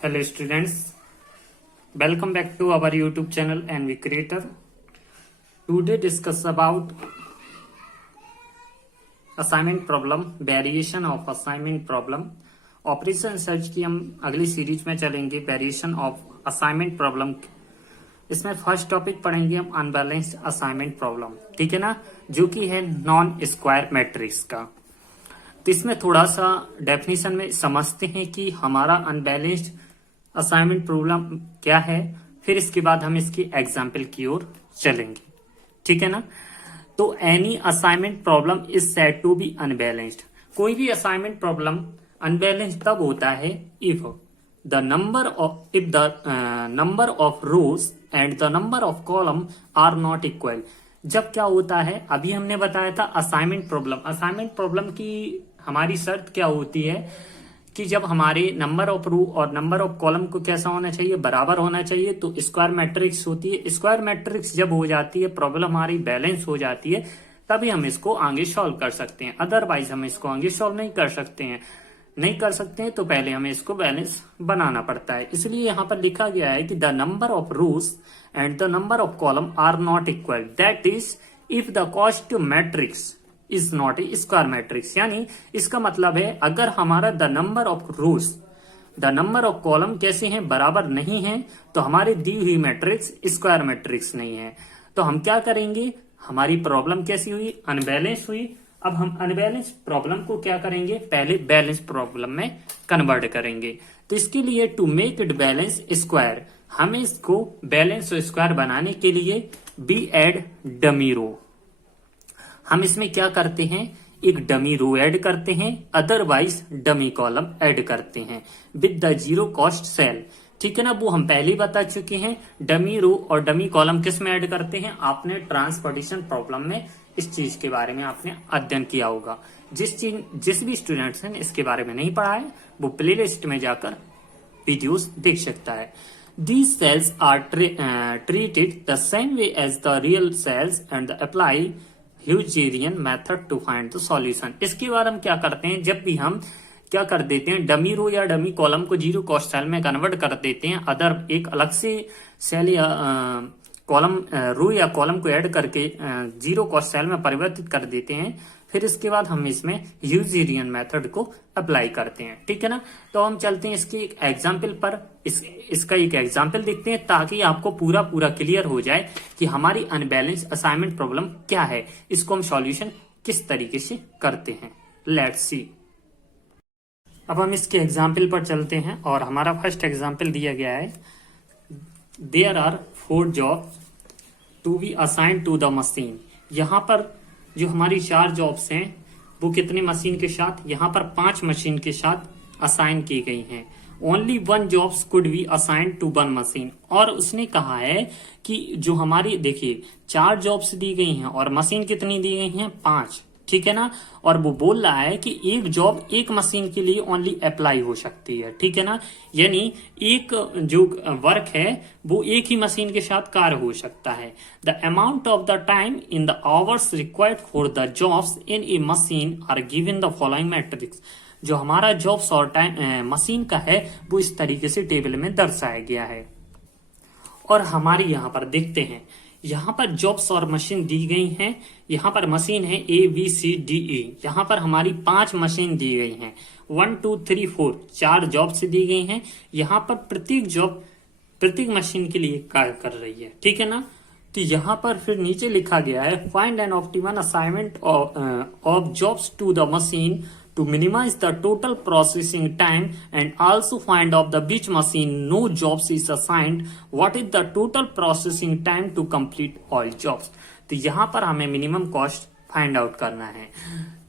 Hello students, welcome back to our YouTube channel NV Creator. Today discuss about assignment problem, variation of assignment problem. Operation search की हम अगली series में चलेंगे variation of assignment problem. इसमें first topic पढ़ेंगे हम unbalanced assignment problem, ठीक है ना, जो कि है नॉन स्क्वायर मैट्रिक्स का। तो इसमें थोड़ा सा डेफिनेशन में समझते हैं कि हमारा अनबैलेंस्ड असाइनमेंट प्रॉब्लम क्या है, फिर इसके बाद हम इसकी एग्जाम्पल की ओर चलेंगे, ठीक है ना। तो any assignment problem is said to be unbalanced. कोई भी असाइनमेंट प्रॉब्लम अनबैलेंस्ड तब होता है if the number of rows and the number of column are not equal. जब क्या होता है, अभी हमने बताया था असाइनमेंट प्रॉब्लम की हमारी शर्त क्या होती है कि जब हमारे नंबर ऑफ रो और नंबर ऑफ कॉलम को कैसा होना चाहिए, बराबर होना चाहिए। तो स्क्वायर मैट्रिक्स होती है। स्क्वायर मैट्रिक्स जब हो जाती है, प्रॉब्लम हमारी बैलेंस हो जाती है, तभी हम इसको आगे सॉल्व कर सकते हैं। अदरवाइज हम इसको आगे सॉल्व नहीं कर सकते हैं। तो पहले हमें इसको बैलेंस बनाना पड़ता है। इसलिए यहाँ पर लिखा गया है कि the number of rows and the number of column are not equal, that is if the cost matrix is not a square matrix. यानी इसका मतलब है अगर हमारा the number of rows the number of column कैसे हैं, बराबर नहीं है, तो हमारी दी हुई मैट्रिक्स स्क्वायर मैट्रिक्स नहीं है। तो हम क्या करेंगे, हमारी प्रॉब्लम कैसी हुई, अनबैलेंस हुई। अब हम अनबैलेंस प्रॉब्लम को क्या करेंगे, पहले बैलेंस प्रॉब्लम में कन्वर्ट करेंगे। तो इसके लिए to make it balance square, हमें इसको बैलेंस स्क्वायर बनाने के लिए बी एड डमी रो। हम इसमें क्या करते हैं, एक डमी रो ऐड करते हैं, अदरवाइज डमी कॉलम ऐड करते हैं with the zero cost cell, ठीक है ना। वो हम पहले ही बता चुके हैं। डमी रो और डमी कॉलम किस में ऐड करते हैं, आपने ट्रांसपोर्टेशन प्रॉब्लम में इस चीज के बारे में आपने अध्ययन किया होगा। जिस भी स्टूडेंट्स ने इसके बारे में नहीं पढ़ा है, वो प्ले लिस्ट में जाकर वीडियोस देख सकता है। These cells are treated the same way as the real cells and apply Hungarian method to find the solution. इसके बाद हम क्या करते हैं, जब भी हम क्या कर देते हैं, डमी रो या डमी कॉलम को जीरो कॉस्ट सेल में कन्वर्ट कर देते हैं, अदर एक अलग से सेल या कॉलम रो या कॉलम को ऐड करके जीरो कॉस्ट सेल में परिवर्तित कर देते हैं। फिर इसके बाद हम इसमें ह्यूजेरियन मेथड को अप्लाई करते हैं, ठीक है ना। तो हम चलते हैं इसके एक एग्जाम्पल पर, इसका एक एग्जाम्पल देखते हैं ताकि आपको पूरा क्लियर हो जाए कि हमारी अनबैलेंस असाइनमेंट प्रॉब्लम क्या है, इसको हम सॉल्यूशन किस तरीके से करते हैं। Let's see. अब हम इसके एग्जाम्पल पर चलते हैं और हमारा फर्स्ट एग्जाम्पल दिया गया है, there are 4 jobs to be assigned to the machine. यहाँ पर जो हमारी 4 जॉब्स हैं वो कितने मशीन के साथ, यहाँ पर 5 मशीन के साथ असाइन की गई हैं। Only 1 jobs could be assigned to 1 machine. और उसने कहा है कि जो हमारी देखिए 4 जॉब्स दी गई हैं और मशीन कितनी दी गई हैं, 5, ठीक है ना। और वो बोल रहा है कि एक जॉब एक मशीन के लिए ओनली अप्लाई हो सकती है, ठीक है ना। यानी एक जो वर्क है वो एक ही मशीन के साथ कार्य हो सकता है। The amount of the time in the hours required for the jobs in a machine are given the following matrix. जो हमारा जॉब्स और टाइम मशीन का है वो इस तरीके से टेबल में दर्शाया गया है। और हमारी यहाँ पर देखते हैं, यहाँ पर जॉब्स और मशीन दी गई हैं। यहाँ पर मशीन है ABCDE। यहाँ पर हमारी 5 मशीन दी गई हैं, 1 2 3 4, 4 जॉब्स दी गई हैं। यहाँ पर प्रत्येक जॉब प्रत्येक मशीन के लिए कार्य कर रही है, ठीक है ना। तो यहाँ पर फिर नीचे लिखा गया है, find an optimal assignment of jobs to the machine to minimize the total processing time and also find out the which machine no jobs is assigned, what is the total processing time to complete all jobs। तो यहाँ पर हमें minimum cost find out करना है।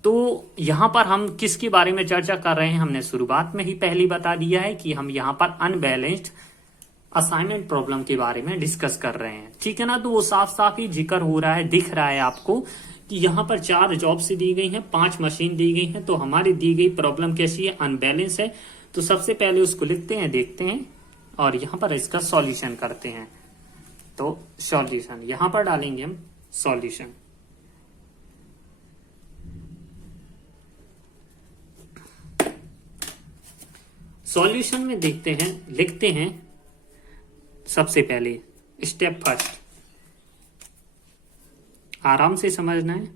तो यहाँ पर हम किसके बारे में चर्चा कर रहे हैं, हमने शुरुआत में ही पहले बता दिया है कि हम यहाँ पर अनबैलेंस्ड असाइनमेंट प्रॉब्लम के बारे में डिस्कस कर रहे हैं, ठीक है ना। तो वो साफ साफ ही जिक्र हो रहा है, दिख रहा है आपको कि यहाँ पर 4 जॉब से दी गई हैं, 5 मशीन दी गई हैं। तो हमारी दी गई प्रॉब्लम कैसी है, अनबैलेंस है। तो सबसे पहले उसको लिखते हैं, देखते हैं और यहाँ पर इसका सॉल्यूशन करते हैं। तो सॉल्यूशन यहाँ पर डालेंगे हम सॉल्यूशन। सॉल्यूशन में देखते हैं, लिखते हैं सबसे पहले स्टेप फर्स्ट, आराम से समझना है,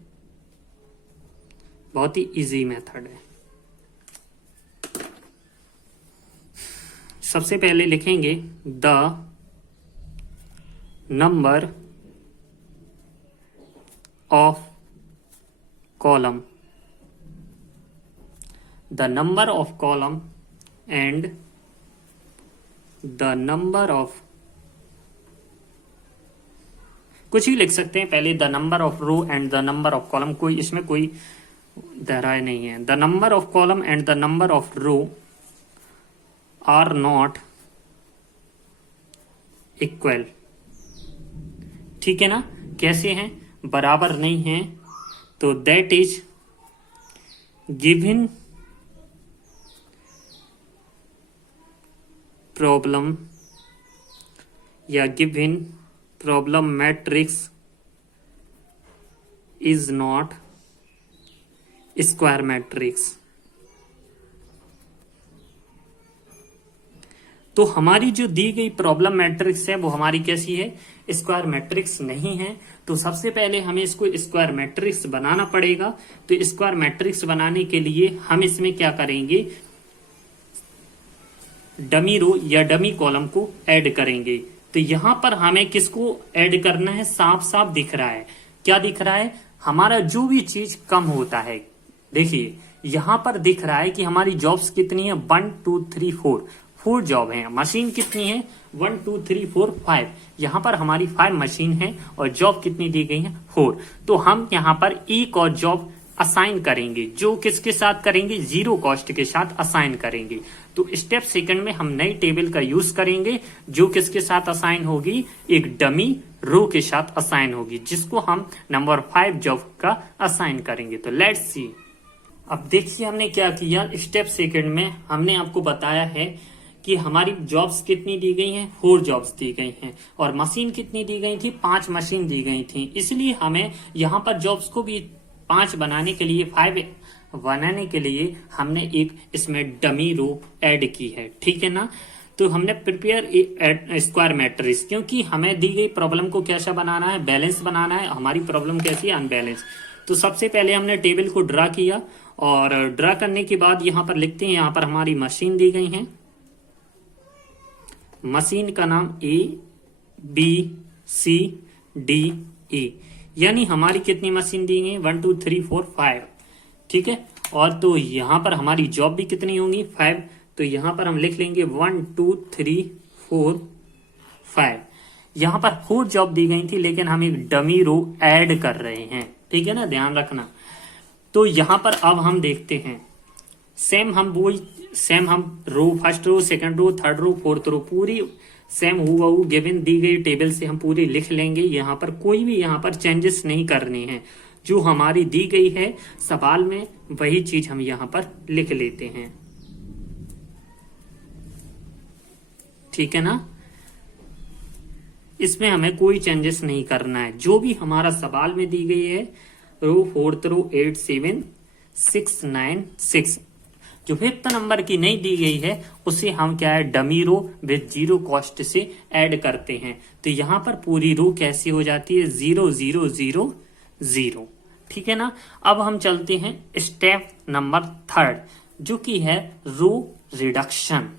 बहुत ही इजी मेथड है। सबसे पहले लिखेंगे the number of column, the number of column and the number of, कुछ भी लिख सकते हैं पहले, the number of row and the number of column, कोई इसमें कोई दोहराए नहीं है। The number of column and the number of row are not equal, ठीक है ना। कैसे हैं, बराबर नहीं है, तो दैट इज गिवन प्रॉब्लम या given problem matrix is not square matrix. तो हमारी जो दी गई प्रॉब्लम मैट्रिक्स है वो हमारी कैसी है, स्क्वायर मैट्रिक्स नहीं है। तो सबसे पहले हमें इसको स्क्वायर मैट्रिक्स बनाना पड़ेगा। तो स्क्वायर मैट्रिक्स बनाने के लिए हम इसमें क्या करेंगे, डमी रो या डमी कॉलम को ऐड करेंगे। तो यहां पर हमें किसको ऐड करना है, साफ साफ दिख रहा है, क्या दिख रहा है, हमारा जो भी चीज कम होता है। देखिए यहां पर दिख रहा है कि हमारी जॉब्स कितनी है, 1 2 3 4 जॉब है। मशीन कितनी है, 1 2 3 4 5, यहाँ पर हमारी 5 मशीन है और जॉब कितनी दी गई है, 4। तो हम यहाँ पर एक और जॉब असाइन करेंगे, जो किसके साथ करेंगे, जीरो कॉस्ट के साथ असाइन करेंगे। तो स्टेप सेकंड में हम नई टेबल का यूज करेंगे, जो किसके साथ असाइन होगी, एक डमी रो के साथ असाइन होगी, जिसको हम नंबर 5 जॉब का असाइन करेंगे। तो लेट्स सी। अब देखिए हमने क्या किया, स्टेप सेकंड में हमने आपको बताया है कि हमारी जॉब्स कितनी दी गई हैं, 4 जॉब्स दी गई हैं, और मशीन कितनी दी गई थी, 5 मशीन दी गई थी। इसलिए हमें यहाँ पर जॉब्स को भी 5 बनाने के लिए, 5 बनाने के लिए हमने एक इसमें डमी रो ऐड की है, ठीक है ना। तो हमने प्रिपेयर स्क्वायर मैट्रिक्स, क्योंकि हमें दी गई प्रॉब्लम को कैसा बनाना है, बैलेंस बनाना है। हमारी प्रॉब्लम कैसी है, अनबैलेंस। तो सबसे पहले हमने टेबल को ड्रा किया, और ड्रा करने के बाद यहाँ पर लिखते हैं, यहाँ पर हमारी मशीन दी गई है, मशीन का नाम ABCDE, यानी हमारी कितनी मशीन दी गई, 1 2 3 4 5, ठीक है। और तो यहां पर हमारी जॉब भी कितनी होंगी, 5। तो यहां पर हम लिख लेंगे 1 2 3 4 5। यहां पर 4 जॉब दी गई थी, लेकिन हम एक डमी रो ऐड कर रहे हैं, ठीक है ना, ध्यान रखना। तो यहां पर अब हम देखते हैं, सेम हम row, first row, second row, third row, fourth row, पूरी सेम हुआ गिवन दी गई टेबल से हम पूरी लिख लेंगे। यहाँ पर कोई भी यहाँ पर चेंजेस नहीं करनी है, जो हमारी दी गई है सवाल में वही चीज हम यहाँ पर लिख लेते हैं, ठीक है ना। इसमें हमें कोई चेंजेस नहीं करना है, जो भी हमारा सवाल में दी गई है, रो, फोर्थ रो, 8 7 6 9 6, जो 5th नंबर की नहीं दी गई है उसे हम क्या है, dummy row with zero cost से ऐड करते हैं। तो यहां पर पूरी रो कैसी हो जाती है, 0 0 0 0, ठीक है ना। अब हम चलते हैं स्टेप नंबर 3, जो कि है रो रिडक्शन।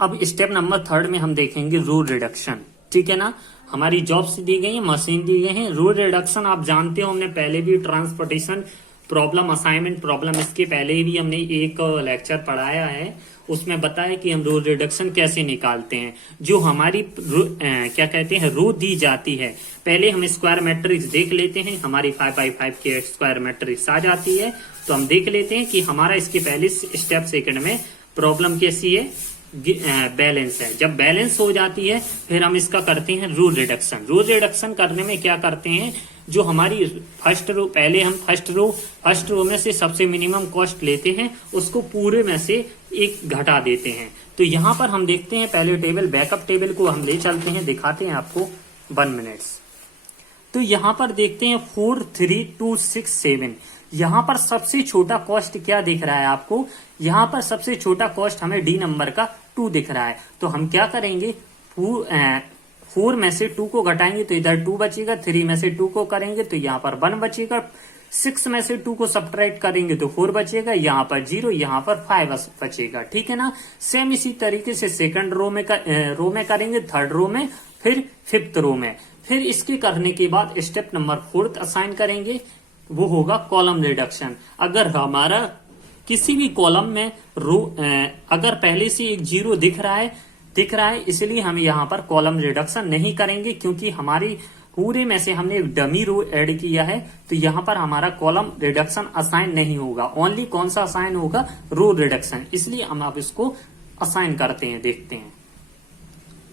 अब स्टेप नंबर 3 में हम देखेंगे रो रिडक्शन, ठीक है ना। हमारी जॉब्स दी गई है, मशीन दी गई है। रो रिडक्शन आप जानते हो, हमने पहले भी ट्रांसपोर्टेशन प्रॉब्लम, असाइनमेंट प्रॉब्लम, इसके पहले भी हमने एक लेक्चर पढ़ाया है, उसमें बताया कि हम रो रिडक्शन कैसे निकालते हैं। जो हमारी क्या कहते हैं, रो दी जाती है, पहले हम स्क्वायर मैट्रिक्स देख लेते हैं। हमारी 5x5 की स्क्वायर मैट्रिक्स आ जाती है, तो हम देख लेते हैं कि हमारा इसके पहले स्टेप सेकंड में प्रॉब्लम कैसी है, बैलेंस है। जब बैलेंस हो जाती है फिर हम इसका करते हैं रो रिडक्शन। रो रिडक्शन करने में क्या करते हैं, जो हमारी फर्स्ट रो, पहले हम फर्स्ट रो में से सबसे मिनिमम कॉस्ट लेते हैं, उसको पूरे में से एक घटा देते हैं। तो यहाँ पर हम देखते हैं पहले टेबल, बैकअप टेबल को हम ले चलते हैं, दिखाते हैं आपको 1 मिनट। तो यहाँ पर देखते हैं 4 3 2 6 7, यहाँ पर सबसे छोटा कॉस्ट क्या दिख रहा है आपको, यहाँ पर सबसे छोटा कॉस्ट हमें डी नंबर का 2 दिख रहा है, तो हम क्या करेंगे, 4 में से 2 को घटाएंगे तो इधर 2 बचेगा, 3 में से 2 को करेंगे तो यहाँ पर 1 बचेगा, 6 में से 2 को सब्ट्रैक्ट करेंगे तो 4 बचेगा, यहाँ पर 0, यहाँ पर 5 बचेगा। ठीक है ना। सेम इसी तरीके से सेकंड रो में करेंगे, थर्ड रो में, फिर फिफ्थ रो में। फिर इसके करने के बाद स्टेप नंबर 4 असाइन करेंगे, वो होगा कॉलम रिडक्शन। अगर हमारा किसी भी कॉलम में रो अगर पहले से एक 0 दिख रहा है, इसलिए हम यहाँ पर कॉलम रिडक्शन नहीं करेंगे, क्योंकि हमारी पूरे में से हमने एक डमी रो ऐड किया है, तो यहाँ पर हमारा कॉलम रिडक्शन असाइन नहीं होगा। ओनली कौन सा असाइन होगा, रो रिडक्शन। इसलिए हम आप इसको असाइन करते हैं, देखते हैं।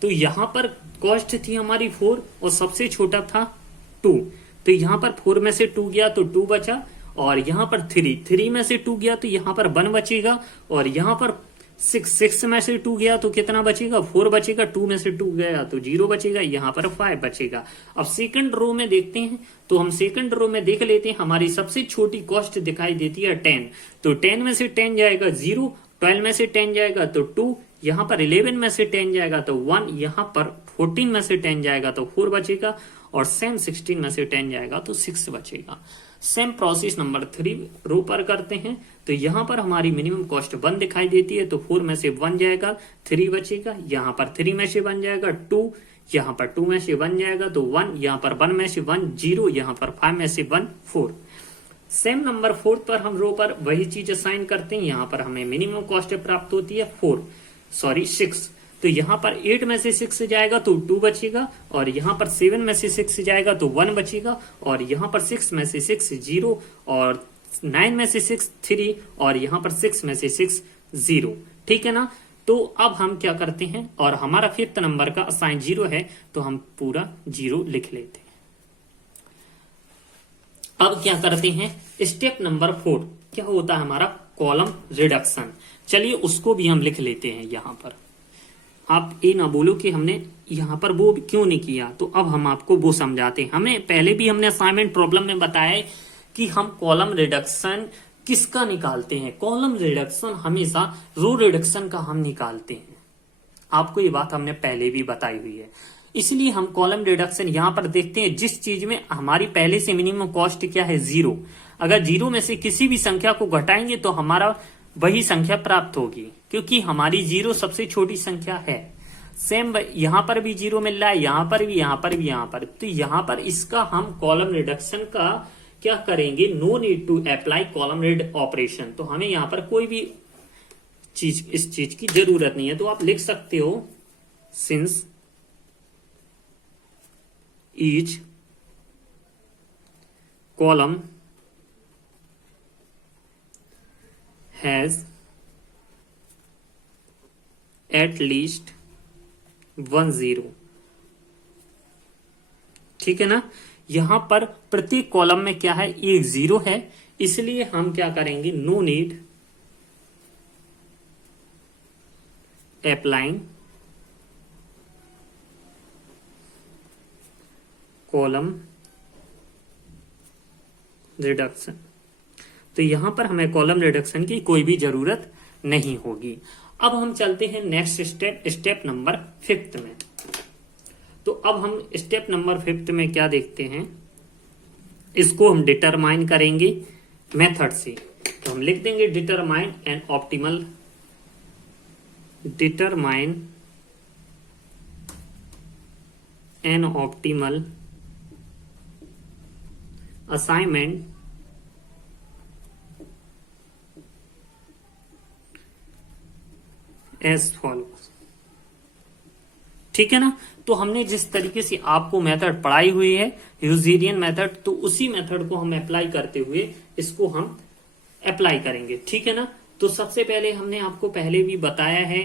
तो यहाँ पर कॉस्ट थी हमारी 4 और सबसे छोटा था 2, तो यहाँ पर 4 में से 2 गया तो 2 बचा, और यहाँ पर 3 में से 2 गया तो यहाँ पर 1 बचेगा, और यहाँ पर 6 में से 2 गया तो कितना बचेगा, 4 बचेगा, 2 में से 2 गया तो 0 बचेगा, यहाँ पर 5 बचेगा। अब सेकंड रो में देखते हैं, तो हम सेकंड रो में देख लेते हैं। हमारी सबसे छोटी कॉस्ट दिखाई देती है 10, तो 10 में से 10 जाएगा 0, 12 में से 10 जाएगा तो 2, यहाँ पर 11 में से 10 जाएगा तो 1, यहाँ पर 14 में से 10 जाएगा तो 4 बचेगा, और सेम 16 में से 10 जाएगा तो 6 बचेगा। सेम प्रोसेस नंबर 3 रो पर करते हैं, तो यहाँ पर हमारी मिनिमम कॉस्ट 1 दिखाई देती है, तो 4 में से 1 जाएगा, 3 बचेगा, यहाँ पर 3 में से 1 जाएगा 2, यहाँ पर 2 में से 1 जाएगा तो 1, यहाँ पर 1 में से 1 0, यहाँ पर 5 में से 1 4। सेम नंबर 4 पर हम रो पर वही चीज असाइन करते हैं। यहाँ पर हमें मिनिमम कॉस्ट प्राप्त होती है 6, तो यहाँ पर 8 में से 6 जाएगा तो 2 बचेगा, और यहाँ पर 7 में से 6 जाएगा तो 1 बचेगा, और यहाँ पर 6 में से 6 0, और 9 में से 6 3, और यहाँ पर 6 में से 6 0। ठीक है ना। तो अब हम क्या करते हैं, और हमारा 5th नंबर का असाइन 0 है, तो हम पूरा 0 लिख लेते हैं। अब क्या करते हैं, स्टेप नंबर 4 क्या होता है हमारा, कॉलम रिडक्शन। चलिए उसको भी हम लिख लेते हैं। यहाँ पर आप ये ना बोलो कि हमने यहाँ पर वो क्यों नहीं किया, तो अब हम आपको वो समझाते हैं। हमें पहले भी हमने असाइनमेंट प्रॉब्लम में बताया कि हम कॉलम रिडक्शन किसका निकालते हैं। कॉलम रिडक्शन हमेशा रो रिडक्शन का हम निकालते हैं। आपको ये बात हमने पहले भी बताई हुई है। इसलिए हम कॉलम रिडक्शन यहाँ पर देखते हैं, जिस चीज में हमारी पहले से मिनिमम कॉस्ट क्या है 0, अगर 0 में से किसी भी संख्या को घटाएंगे तो हमारा वही संख्या प्राप्त होगी, क्योंकि हमारी 0 सबसे छोटी संख्या है। सेम यहाँ पर भी 0 मिल रहा है, यहाँ पर भी, यहाँ पर भी, यहाँ पर। तो यहाँ पर इसका हम कॉलम रिडक्शन का क्या करेंगे, no need to apply column rid operation. तो हमें यहाँ पर कोई भी चीज, इस चीज की जरूरत नहीं है। तो आप लिख सकते हो, since each column has at least 1 0। ठीक है ना। यहां पर प्रत्येक कॉलम में क्या है, एक 0 है, इसलिए हम क्या करेंगे, no need applying column reduction. तो यहां पर हमें कॉलम रिडक्शन की कोई भी जरूरत नहीं होगी। अब हम चलते हैं नेक्स्ट स्टेप नंबर 5 में। तो अब हम स्टेप नंबर 5 में क्या देखते हैं, इसको हम डिटरमाइन करेंगे मेथड से। तो हम लिख देंगे determine an optimal assignment as follows. ठीक है ना। तो हमने जिस तरीके से आपको मेथड पढ़ाई हुई है, यूजेरियन मेथड, तो उसी मेथड को हम अप्लाई करते हुए इसको हम अप्लाई करेंगे। ठीक है ना। तो सबसे पहले हमने आपको पहले भी बताया है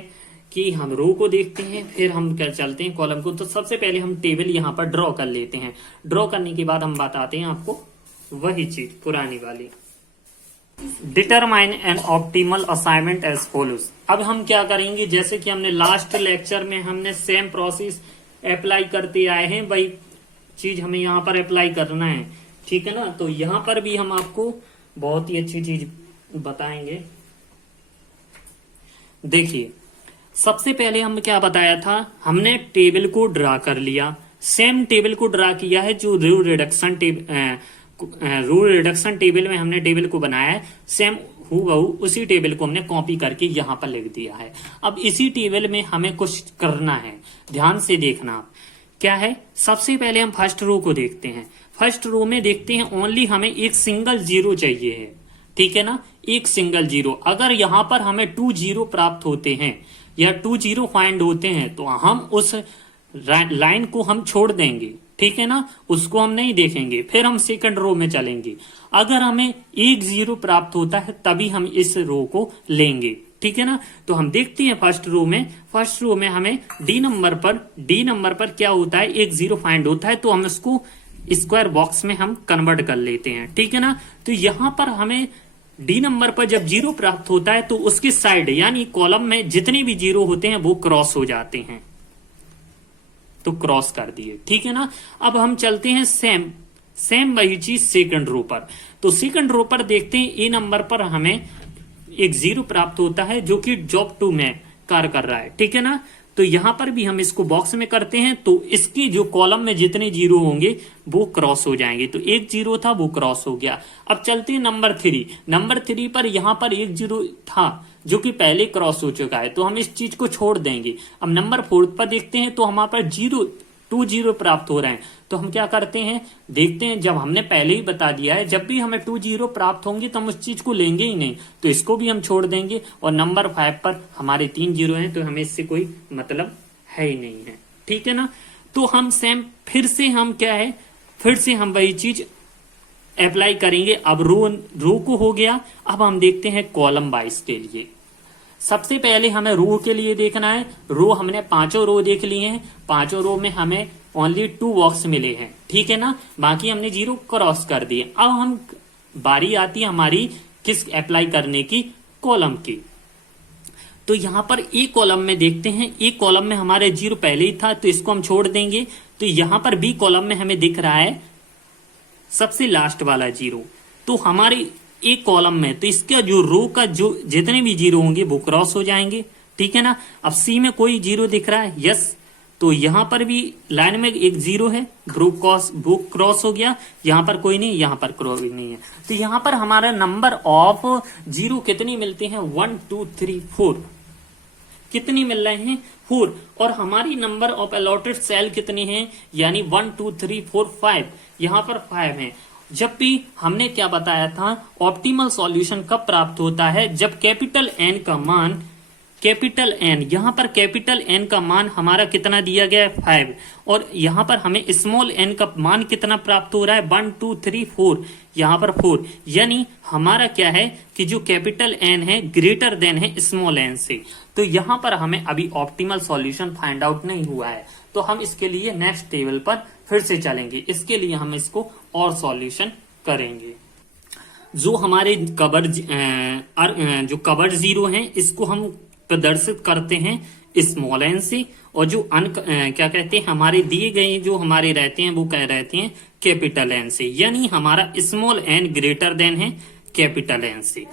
कि हम रो को देखते हैं, फिर हम क्या चलते हैं कॉलम को। तो सबसे पहले हम टेबल यहाँ पर ड्रॉ कर लेते हैं। ड्रॉ करने के बाद हम बताते हैं आपको वही चीज पुरानी वाली। Determine an optimal assignment as follows. अब हम क्या करेंगे, जैसे कि हमने लास्ट लेक्चर में हमने सेम प्रोसेस अप्लाई करते आए हैं, वही चीज हमें यहाँ पर अप्लाई करना है। ठीक है ना। तो यहाँ पर भी हम आपको बहुत ही अच्छी चीज बताएंगे। देखिए, सबसे पहले हम क्या बताया था, हमने टेबल को ड्रा कर लिया, सेम टेबल को ड्रा किया है जो रूल रिडक्शन टेबल में हमने टेबल को बनाया है, सेम हूबहू उसी टेबल को हमने कॉपी करके यहां पर लिख दिया है। अब इसी टेबल में हमें कुछ करना है, ध्यान से देखना क्या है। सबसे पहले हम फर्स्ट रो को देखते हैं। फर्स्ट रो में देखते हैं ओनली हमें एक सिंगल जीरो चाहिए है, ठीक है ना, एक सिंगल जीरो। अगर यहां पर हमें 2 जीरो प्राप्त होते हैं या 2 जीरो फाइंड होते हैं तो हम उस लाइन को हम छोड़ देंगे, ठीक है ना, उसको हम नहीं देखेंगे, फिर हम सेकंड रो में चलेंगे। अगर हमें 1 जीरो प्राप्त होता है तभी हम इस रो को लेंगे, ठीक है ना। तो हम देखते हैं फर्स्ट रो में हमें डी नंबर पर क्या होता है, 1 जीरो फाइंड होता है, तो हम इसको स्क्वायर बॉक्स में हम कन्वर्ट कर लेते हैं, ठीक है ना। तो यहां पर हमें डी नंबर पर जब जीरो प्राप्त होता है तो उसके साइड यानी कॉलम में जितने भी जीरो होते हैं वो क्रॉस हो जाते हैं, तो क्रॉस कर दिए, ठीक है ना। अब हम चलते हैं सेम वही चीज सेकंड रो पर। तो सेकंड रो पर देखते हैं ए नंबर पर हमें एक जीरो प्राप्त होता है जो कि जॉब 2 में कार्य कर रहा है, ठीक है ना। तो यहां पर भी हम इसको बॉक्स में करते हैं तो इसकी जो कॉलम में जितने जीरो होंगे वो क्रॉस हो जाएंगे। तो 1 जीरो था वो क्रॉस हो गया। अब चलते हैं नंबर 3 पर यहां पर 1 जीरो था जो कि पहले क्रॉस हो चुका है, तो हम इस चीज को छोड़ देंगे। अब नंबर 4 पर देखते हैं तो हमारे पास 2 जीरो प्राप्त हो रहे हैं, तो हम क्या करते हैं, देखते हैं, जब हमने पहले ही बता दिया है जब भी हमें 2 जीरो प्राप्त होंगे तो हम उस चीज को लेंगे ही नहीं, तो इसको भी हम छोड़ देंगे। और नंबर 5 पर हमारे 3 जीरो हैं तो हमें इससे कोई मतलब है ही नहीं है, ठीक है ना। तो हम फिर से हम वही चीज अप्लाई करेंगे। अब रो को हो गया। अब हम देखते हैं कॉलम वाइज के लिए। सबसे पहले हमें रो के लिए देखना है। रो हमने 5 रो देख लिए हैं, 5 रो में हमें ओनली 2 बॉक्स मिले हैं, ठीक है ना, बाकी हमने जीरो क्रॉस कर दिए। अब हम बारी आती है हमारी किस अप्लाई करने की, कॉलम की। तो यहां पर ए कॉलम में देखते हैं, ए कॉलम में हमारे जीरो पहले ही था तो इसको हम छोड़ देंगे। तो यहां पर बी कॉलम में हमें दिख रहा है सबसे लास्ट वाला जीरो, तो हमारी एक कॉलम में तो इसका जो रो का जो जितने भी जीरो होंगे वो क्रॉस हो जाएंगे, ठीक है ना। अब सी में कोई जीरो दिख रहा है, यस, तो यहां पर भी लाइन में एक जीरो है, वो क्रॉस हो गया। यहां पर कोई नहीं, यहां पर क्रॉस नहीं है, तो यहां पर हमारा नंबर ऑफ जीरो कितनी मिलते हैं, 1 2 3 4 कितनी मिल रहे हैं, 4। और हमारी नंबर ऑफ अलॉटेड सेल कितनी है, यानी 1 2 3 4 5, यहां पर 5 है। जब भी हमने क्या बताया था, ऑप्टिमल सॉल्यूशन कब प्राप्त होता है, जब कैपिटल एन का मान, कैपिटल एन, यहां पर कैपिटल एन का मान हमारा कितना दिया गया है, 5, और यहां पर हमें स्मॉल एन का मान कितना प्राप्त हो रहा है, 1 2 3 4, यहां पर 4, यानी हमारा क्या है कि जो कैपिटल एन है ग्रेटर देन है स्मॉल एन से। तो यहां पर हमें अभी ऑप्टिमल सॉल्यूशन फाइंड आउट नहीं हुआ है, तो हम इसके लिए नेक्स्ट टेबल पर फिर से चलेंगे। इसके लिए हम इसको और सॉल्यूशन करेंगे। जो हमारे जो कवर्ड जीरो हैं इसको हम प्रदर्शित करते हैं स्मॉल एन से, और जो क्या कहते हैं हमारे दिए गए जो हमारे रहते हैं वो कह रहते हैं कैपिटल एन से, यानी हमारा स्मॉल एन ग्रेटर देन है कैपिटल एन से,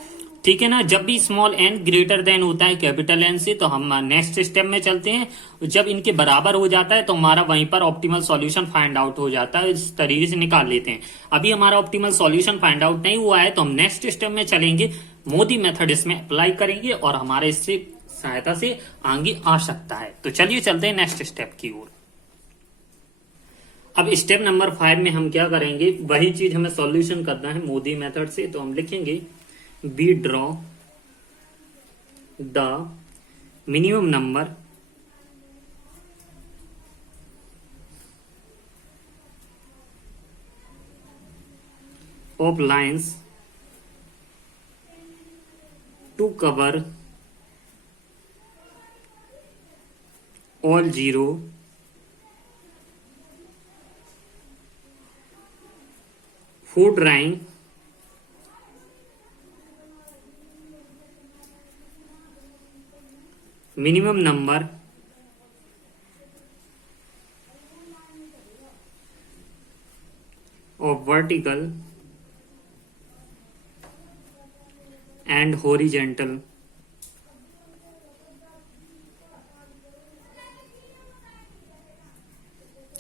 ठीक है ना। जब भी स्मॉल एन ग्रेटर देन होता है कैपिटल एन से तो हम नेक्स्ट स्टेप में चलते हैं। जब इनके बराबर हो जाता है तो हमारा वहीं पर ऑप्टिमल सॉल्यूशन फाइंड आउट हो जाता है, इस तरीके से निकाल लेते हैं। अभी हमारा ऑप्टिमल सॉल्यूशन फाइंड आउट नहीं हुआ है तो हम नेक्स्ट स्टेप में चलेंगे, मोदी मेथड इसमें अप्लाई करेंगे और हमारे इससे सहायता से आगे आ सकता है। तो चलिए चलते हैं नेक्स्ट स्टेप की ओर। अब स्टेप नंबर 5 में हम क्या करेंगे, वही चीज हमें सॉल्यूशन करना है मोदी मेथड से। तो हम लिखेंगे we draw the minimum number of lines to cover all zero for drawing minimum number of vertical and horizontal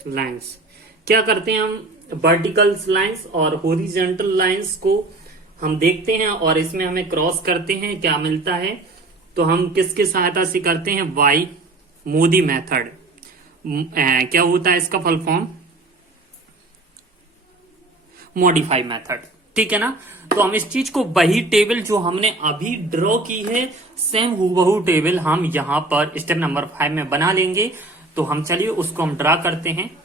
lines. क्या करते हैं हम, वर्टिकल लाइंस और हॉरिजॉन्टल लाइंस को हम देखते हैं और इसमें हमें क्रॉस करते हैं, क्या मिलता है, तो हम किसकी सहायता से करते हैं, वाई मोदी मेथड। क्या होता है इसका फुल फॉर्म, मॉडिफाई मेथड, ठीक है ना। तो हम इस चीज को, वही टेबल जो हमने अभी ड्रॉ की है, सेम हूबहू टेबल हम यहां पर स्टेप नंबर 5 में बना लेंगे। तो हम चलिए उसको हम ड्रा करते हैं।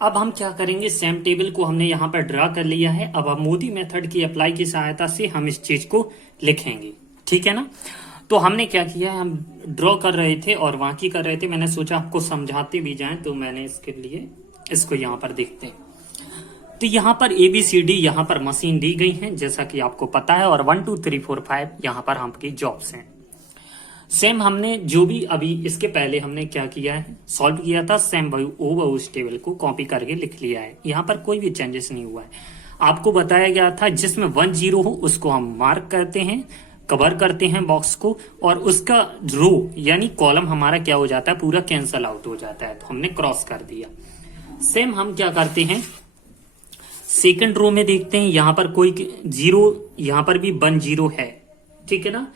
अब हम क्या करेंगे, सेम टेबल को हमने यहां पर ड्रा कर लिया है। अब हम मोदी मेथड की अप्लाई की सहायता से हम इस चीज को लिखेंगे, ठीक है ना। तो हमने क्या किया है, हम ड्रॉ कर रहे थे और वाकी कर रहे थे, मैंने सोचा आपको समझाते भी जाएं, तो मैंने इसके लिए इसको यहां पर देखते हैं। तो यहां पर ABCD यहां पर मशीन दी गई है जैसा कि आपको पता है, और 1 2 3 4 5 यहां पर आपकी जॉब्स हैं। सेम हमने जो भी अभी इसके पहले हमने क्या किया है, सॉल्व किया था, सेम वो उस टेबल को कॉपी करके लिख लिया है। यहां पर कोई भी चेंजेस नहीं हुआ है। आपको बताया गया था जिसमें 1 0 हो उसको हम मार्क करते हैं, कवर करते हैं बॉक्स को, और उसका रो यानी कॉलम हमारा क्या हो जाता है, पूरा कैंसल आउट हो जाता है। तो हमने क्रॉस कर दिया। सेम हम क्या करते हैं, सेकंड रो में देखते हैं, यहां पर कोई जीरो, यहां पर भी 1 0 है, ठीक है ना।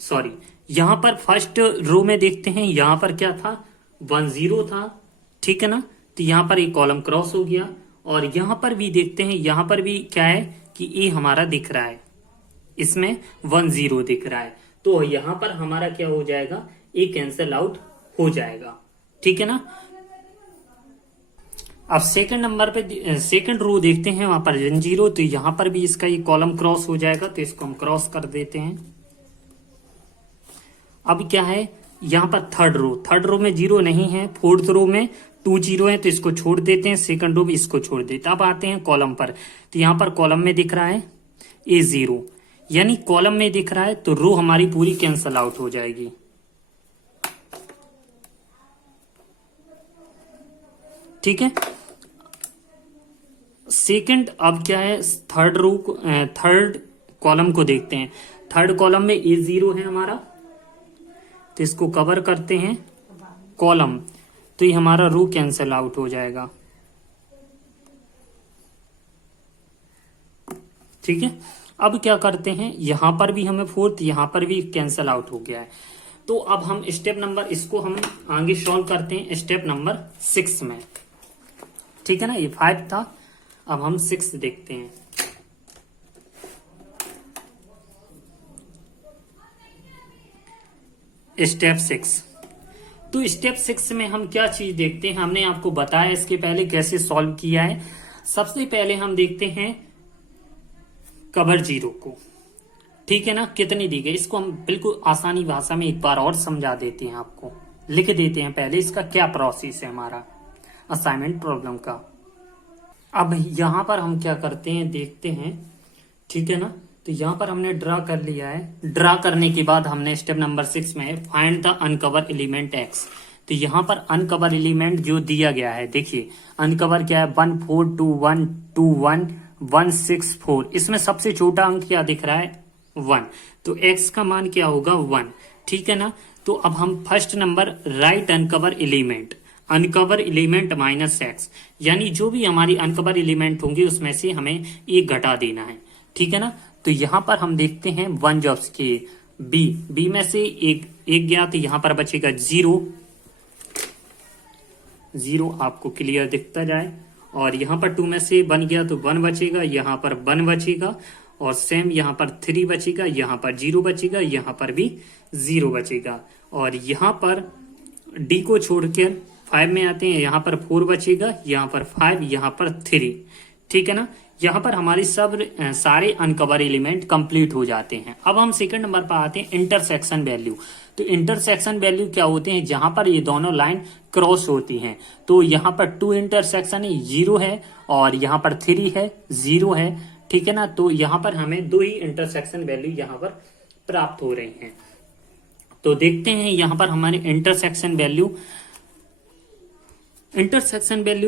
सॉरी, यहां पर फर्स्ट रो में देखते हैं, यहां पर क्या था, 1 0 था, ठीक है ना। तो यहां पर एक कॉलम क्रॉस हो गया। और यहां पर भी देखते हैं, यहां पर भी क्या है कि ए हमारा दिख रहा है, इसमें 1 0 दिख रहा है। तो यहां पर हमारा क्या हो जाएगा, ए कैंसल आउट हो जाएगा, ठीक है ना। अब सेकंड नंबर पे सेकंड रो देखते हैं, वहां पर 1 0, तो यहां पर भी इसका ये कॉलम क्रॉस हो जाएगा, तो इसको हम क्रॉस कर देते हैं। अब क्या है, यहां पर थर्ड रो में 0 नहीं है, फोर्थ रो में 2 0 है, तो इसको छोड़ देते हैं, सेकंड रो भी इसको छोड़ देते हैं। अब आते हैं कॉलम पर, तो यहां पर कॉलम में दिख रहा है A 0, यानी कॉलम में दिख रहा है, तो रो हमारी पूरी कैंसल आउट हो जाएगी, ठीक है। सेकंड, अब क्या है, थर्ड कॉलम को देखते हैं। थर्ड कॉलम में A 0 है हमारा, तो इसको कवर करते हैं कॉलम, तो ये हमारा रो कैंसल आउट हो जाएगा, ठीक है। अब क्या करते हैं, यहां पर भी हमें फोर्थ, यहां पर भी कैंसल आउट हो गया है। तो अब हम स्टेप नंबर, इसको हम आगे सॉल्व करते हैं स्टेप नंबर 6 में, ठीक है ना। ये 5 था, अब हम 6 देखते हैं। स्टेप 6, तो स्टेप 6 में हम क्या चीज देखते हैं, हमने आपको बताया इसके पहले कैसे सॉल्व किया है। सबसे पहले हम देखते हैं कवर 0 को, ठीक है ना, कितनी दी गई, इसको हम बिल्कुल आसानी भाषा में एक बार और समझा देते हैं, आपको लिख देते हैं पहले इसका क्या प्रोसेस है हमारा असाइनमेंट प्रॉब्लम का। अब यहां पर हम क्या करते हैं, देखते हैं, ठीक है ना। तो यहां पर हमने ड्रा कर लिया है। ड्रा करने के बाद हमने स्टेप नंबर 6 में find the uncover element x, तो यहां पर अनकवर एलिमेंट जो दिया गया है, देखिए अनकवर क्या है, 1 4 2 1 2 1 1 6 4, इसमें सबसे छोटा अंक क्या दिख रहा है, 1, तो x का मान क्या होगा, 1, ठीक है ना। तो अब हम first number right uncover element, uncover element minus x, यानी जो भी हमारी अनकवर एलिमेंट होंगे उसमें से हमें एक घटा देना है, ठीक है ना। तो यहां पर हम देखते हैं 1 जॉब्स के बी में से एक गया, तो यहां पर बचेगा 0 0, आपको क्लियर दिखता जाए। और यहां पर 2 में से 1 गया तो 1 बचेगा, यहां पर 1 बचेगा, और सेम यहां पर 3 बचेगा, यहां पर 0 बचेगा, यहां पर भी 0 बचेगा। और यहां पर डी को छोड़कर 5 में आते हैं, यहां पर 4 बचेगा, यहां पर 5, यहां पर 3, ठीक है ना। यहां पर हमारे सब सारे अनकवर एलिमेंट कंप्लीट हो जाते हैं। अब हम सेकंड नंबर पर आते हैं इंटरसेक्शन वैल्यू। तो इंटरसेक्शन वैल्यू क्या होते हैं, जहां पर ये दोनों लाइन क्रॉस होती हैं। तो यहां पर 2 इंटरसेक्शन है, 0 है, और यहां पर 3 है, 0 है, ठीक है ना। तो यहां पर हमें 2 ही इंटरसेक्शन वैल्यू यहां पर प्राप्त हो रही हैं। तो देखते हैं यहां पर हमारे इंटरसेक्शन वैल्यू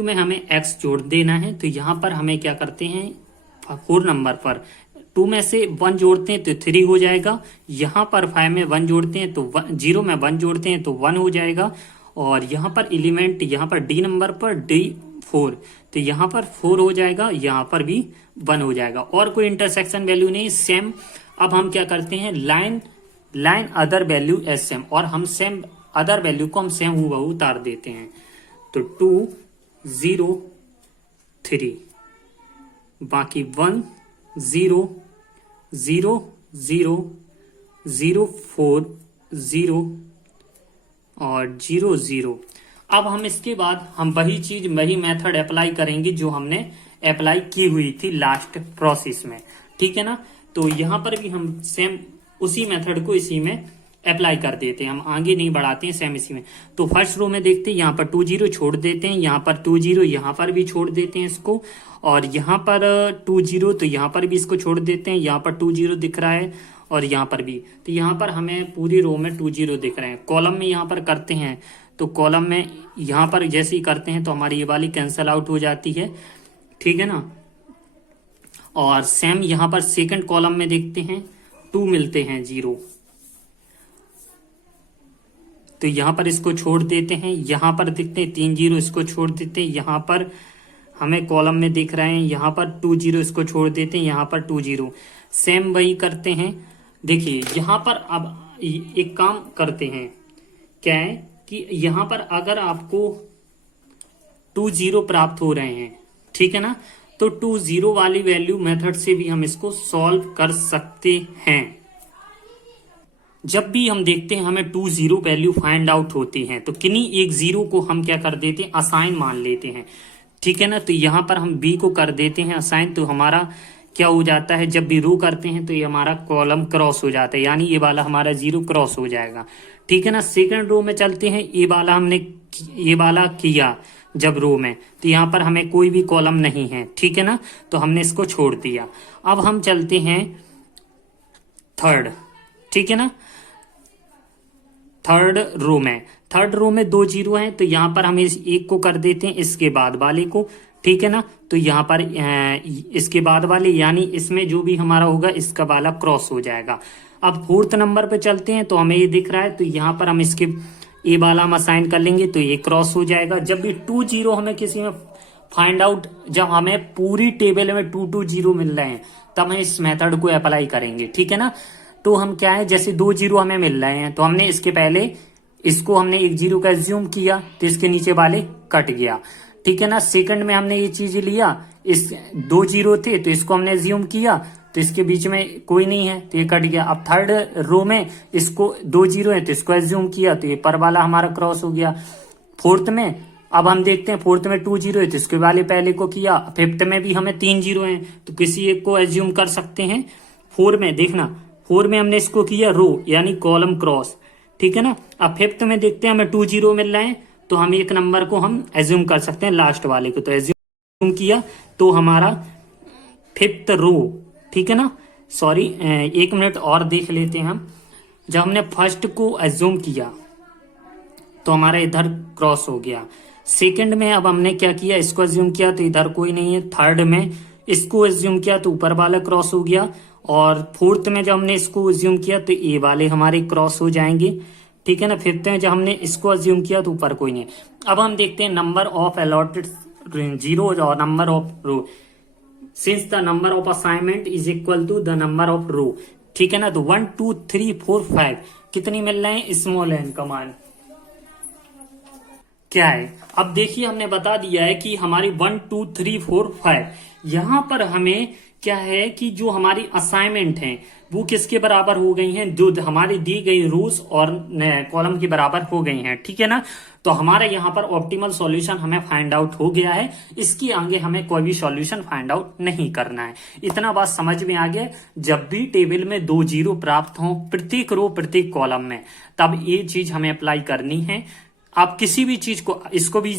में हमें x जोड़ देना है। तो यहां पर हमें क्या करते हैं, 4 नंबर पर 2 में से 1 जोड़ते हैं तो 3 हो जाएगा, यहां पर 5 में 1 जोड़ते हैं तो 0 में 1 जोड़ते हैं तो 1 हो जाएगा, और यहाँ पर एलिमेंट, यहाँ पर डी नंबर पर डी 4, तो यहाँ पर 4 हो जाएगा, यहाँ पर भी 1 हो जाएगा, और कोई इंटरसेक्शन वैल्यू नहीं, सेम। अब हम क्या करते हैं, line other value as same, और हम सेम अदर वैल्यू को हम सेम हूबहू उतार देते हैं। तो 2 0 3, बाकी 1 0 0 0 0 4 0 और 0 0। अब हम इसके बाद हम वही चीज, वही मेथड अप्लाई करेंगे जो हमने अप्लाई की हुई थी लास्ट प्रोसेस में, ठीक है ना। तो यहां पर भी हम सेम उसी मेथड को इसी में अप्लाई कर देते हैं, हम आगे नहीं बढ़ाते हैं, सेम इसी में। तो फर्स्ट रो में देखते हैं, यहाँ पर 2 0 छोड़ देते हैं, यहाँ पर 2 0, यहाँ पर भी छोड़ देते हैं इसको, और यहाँ पर 2 0, तो यहाँ पर भी इसको छोड़ देते हैं, यहाँ पर 2 0 दिख रहा है, और यहाँ पर भी। तो यहाँ पर हमें पूरी रो में 2 0 दिख रहे हैं। कॉलम में यहाँ पर करते हैं, तो कॉलम में यहाँ पर जैसे ही करते हैं तो हमारी ये वाली कैंसल आउट हो जाती है, ठीक है ना। और सेम यहाँ पर सेकंड कॉलम में देखते हैं, 2 मिलते हैं 0, तो यहाँ पर इसको छोड़ देते हैं, यहाँ पर देखते हैं 3 0, इसको छोड़ देते हैं, यहाँ पर हमें कॉलम में दिख रहे हैं, यहाँ पर 2 0, इसको छोड़ देते हैं, यहाँ पर 2 0, सेम वही करते हैं। देखिए यहाँ पर अब एक काम करते हैं, क्या है कि यहाँ पर अगर आपको 2 0 प्राप्त हो रहे हैं, ठीक है ना, तो 2 0 वाली वैल्यू मेथड से भी हम इसको सॉल्व कर सकते हैं। जब भी हम देखते हैं हमें 2 0 वैल्यू फाइंड आउट होती है, तो किन्हीं एक 0 को हम क्या कर देते हैं, असाइन मान लेते हैं, ठीक है ना। तो यहाँ पर हम बी को कर देते हैं असाइन, तो हमारा क्या हो जाता है, जब भी रो करते हैं तो ये हमारा कॉलम क्रॉस हो जाता है, यानी ये वाला हमारा 0 क्रॉस हो जाएगा, ठीक है ना। सेकंड रो में चलते हैं, ये वाला हमने ये वाला किया जब रो में, तो यहाँ पर हमें कोई भी कॉलम नहीं है, ठीक है ना, तो हमने इसको छोड़ दिया। अब हम चलते हैं थर्ड, ठीक है ना, थर्ड रो में 2 0 हैं, तो यहाँ पर हम इस एक को कर देते हैं, इसके बाद वाले को, ठीक है ना। तो यहाँ पर इसके बाद वाले, यानी इसमें जो भी हमारा होगा इसका वाला क्रॉस हो जाएगा। अब फोर्थ नंबर पे चलते हैं, तो हमें ये दिख रहा है, तो यहाँ पर हम इसके ए वाला हम असाइन कर लेंगे, तो ये क्रॉस हो जाएगा। जब भी 2 0 हमें किसी में फाइंड आउट, जब हमें पूरी टेबल में 2 2 0 मिल रहे हैं, तब हम इस मेथड को अप्लाई करेंगे, ठीक है ना। तो हम क्या है, जैसे 2 0 हमें मिल रहे हैं, तो हमने इसके पहले इसको हमने 1 0 का एज्यूम किया, तो इसके नीचे वाले कट गया, ठीक है ना। सेकंड में हमने ये चीज लिया, इस 2 0 थे तो इसको हमने एज्यूम किया, तो इसके बीच में कोई नहीं है तो ये कट गया। अब थर्ड रो में इसको 2 0 है तो इसको एज्यूम किया, तो ये पर वाला हमारा क्रॉस हो गया। फोर्थ में अब हम देखते हैं, फोर्थ में 2 0 है तो इसके वाले पहले को किया। फिफ्थ में भी हमें 3 0 है, तो किसी एक को एज्यूम कर सकते हैं। 4 में देखना, 4 में हमने इसको किया रो, यानी कॉलम क्रॉस, ठीक है ना। अब फिफ्थ में देखते हैं हमें 2 0 मिल रहे हैं, तो हम एक नंबर को हम एज्यूम कर सकते हैं, लास्ट वाले को, तो एज्यूम किया, तो हमारा फिफ्थ रो, ठीक है ना। सॉरी, 1 मिनट और देख लेते हैं हम। जब हमने फर्स्ट को एज्यूम किया तो हमारा इधर क्रॉस हो गया। सेकंड में अब हमने क्या किया, इसको एज्यूम किया, तो इधर कोई नहीं है। थर्ड में इसको एज्यूम किया तो ऊपर वाला क्रॉस हो गया, और फोर्थ में जब हमने इसको एज्यूम किया तो ये वाले हमारे क्रॉस हो जाएंगे, ठीक है ना। फिफ्थ में जब हमने इसको एज्यूम किया तो ऊपर कोई नहीं। अब हम देखते हैं नंबर ऑफ अलॉटेड जीरो और number of row, since the number of assignment is equal to the number of row, ठीक है ना। तो 1 2 3 4 5 कितनी मिल रहे हैं, स्मॉल एन कमांड क्या है। अब देखिए हमने बता दिया है कि हमारी 1 2 3 4 5, यहां पर हमें क्या है कि जो हमारी असाइनमेंट है वो किसके बराबर हो गई हैं, जो हमारी दी गई रोज और कॉलम के बराबर हो गई हैं, ठीक है ना। तो हमारा यहाँ पर ऑप्टिमल सॉल्यूशन हमें फाइंड आउट हो गया है, इसके आगे हमें कोई भी सॉल्यूशन फाइंड आउट नहीं करना है। इतना बात समझ में आ गया। जब भी टेबल में 2 0 प्राप्त हो प्रत्येक रो प्रत्येक कॉलम में, तब ये चीज हमें अप्लाई करनी है। आप किसी भी चीज को, इसको भी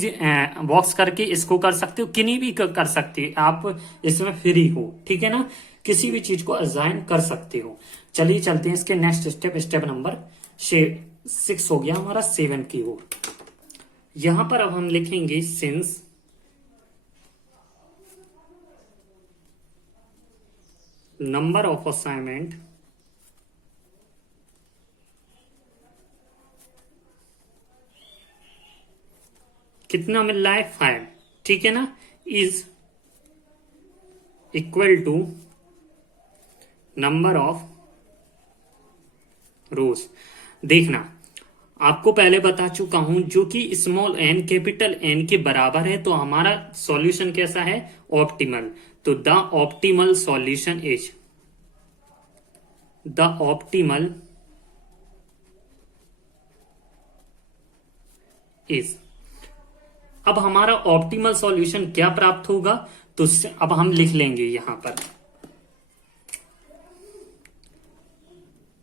बॉक्स करके इसको कर सकते हो, किन्हीं भी कर सकते हो, आप इसमें फ्री हो, ठीक है ना। किसी भी चीज को असाइन कर सकते हो। चलिए चलते हैं इसके नेक्स्ट स्टेप, स्टेप नंबर 6 हो गया हमारा 7 की ओर। यहां पर अब हम लिखेंगे सिंस नंबर ऑफ असाइनमेंट कितना मिल रहा है 5, ठीक है ना, is equal to number of rows. देखना, आपको पहले बता चुका हूं, जो कि स्मॉल एन कैपिटल एन के बराबर है, तो हमारा सॉल्यूशन कैसा है, ऑप्टिमल। तो the optimal solution is, the optimal is, अब हमारा ऑप्टिमल सॉल्यूशन क्या प्राप्त होगा, तो अब हम लिख लेंगे यहां पर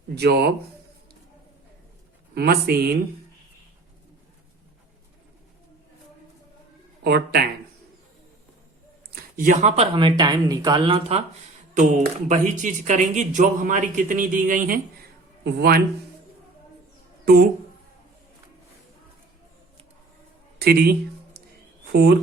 जॉब मशीन और टाइम। यहां पर हमें टाइम निकालना था, तो वही चीज करेंगे। जॉब हमारी कितनी दी गई है, 1 2 3 4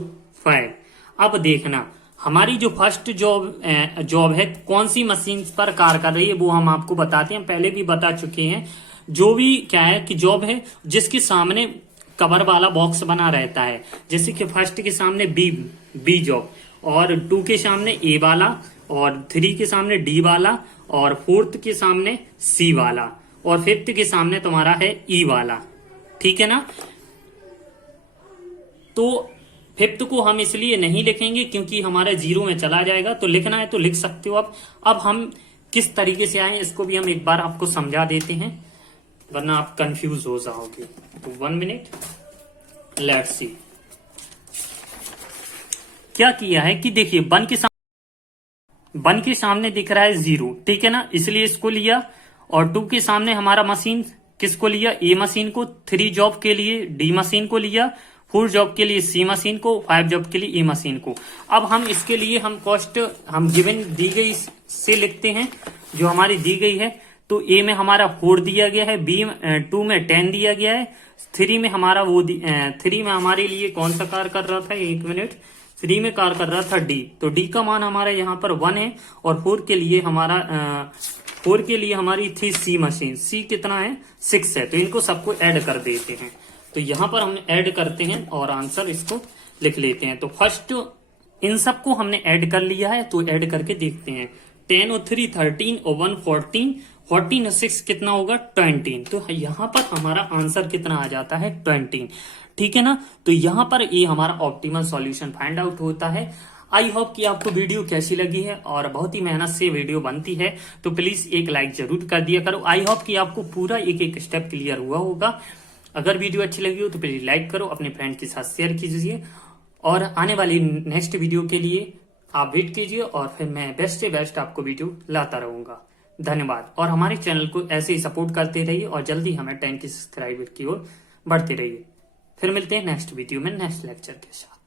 5। अब देखना, हमारी जो फर्स्ट जॉब है कौन सी मशीन पर कार्य कर रही है, वो हम आपको बताते हैं, पहले भी बता चुके हैं। जो भी क्या है कि जॉब है जिसके सामने कवर वाला बॉक्स बना रहता है, जैसे कि फर्स्ट के सामने बी जॉब, और 2 के सामने ए वाला, और 3 के सामने डी वाला, और 4th के सामने सी वाला, और 5th के सामने तुम्हारा है ई वाला, ठीक है ना। तो 5th को हम इसलिए नहीं लिखेंगे क्योंकि हमारा 0 में चला जाएगा, तो लिखना है तो लिख सकते हो। अब हम किस तरीके से आए इसको भी हम एक बार आपको समझा देते हैं, वरना आप कंफ्यूज हो जाओगे। तो 1 मिनट, लेट्स सी क्या किया है कि देखिए 1 के सामने दिख रहा है 0, ठीक है ना, इसलिए इसको लिया। और 2 के सामने हमारा मशीन किसको लिया, ए मशीन को, 3 जॉब के लिए डी मशीन को लिया, 4 जॉब के लिए सी मशीन को, 5 जॉब के लिए ए मशीन को। अब हम इसके लिए हम कॉस्ट हम गिवन दी गई से लिखते हैं, जो हमारी दी गई है। तो ए में हमारा 4 दिया गया है, बी 2 में 10 दिया गया है, 3 में हमारा 3 में हमारे लिए कौन सा कार्य कर रहा था, 1 मिनट, 3 में कार्य कर रहा था डी। तो डी का मान हमारा यहाँ पर 1 है, और 4 के लिए हमारी थी सी मशीन, सी कितना है 6 है, तो इनको सबको ऐड कर देते हैं। तो यहां पर हम ऐड करते हैं और आंसर इसको लिख लेते हैं। तो फर्स्ट इन सबको हमने ऐड कर लिया है, तो ऐड करके देखते हैं। 10 और 3 13 और 1 14, 14 और 6 कितना होगा 20। तो यहां पर हमारा आंसर कितना आ जाता है 20, ठीक है ना। तो यहां पर ये हमारा ऑप्टिमल सॉल्यूशन फाइंड आउट होता है। आई होप कि आपको वीडियो कैसी लगी है, और बहुत ही मेहनत से वीडियो बनती है, तो प्लीज एक लाइक जरूर कर दिया करो। आई होप कि आपको पूरा एक एक स्टेप क्लियर हुआ होगा। अगर वीडियो अच्छी लगी हो तो प्लीज लाइक करो, अपने फ्रेंड के साथ शेयर कीजिए, और आने वाली नेक्स्ट वीडियो के लिए आप वेट कीजिए, और फिर मैं बेस्ट से बेस्ट आपको वीडियो लाता रहूंगा। धन्यवाद, और हमारे चैनल को ऐसे ही सपोर्ट करते रहिए, और जल्दी हमें 10 के सब्सक्राइबर की ओर बढ़ते रहिए। फिर मिलते हैं नेक्स्ट वीडियो में नेक्स्ट लेक्चर के साथ।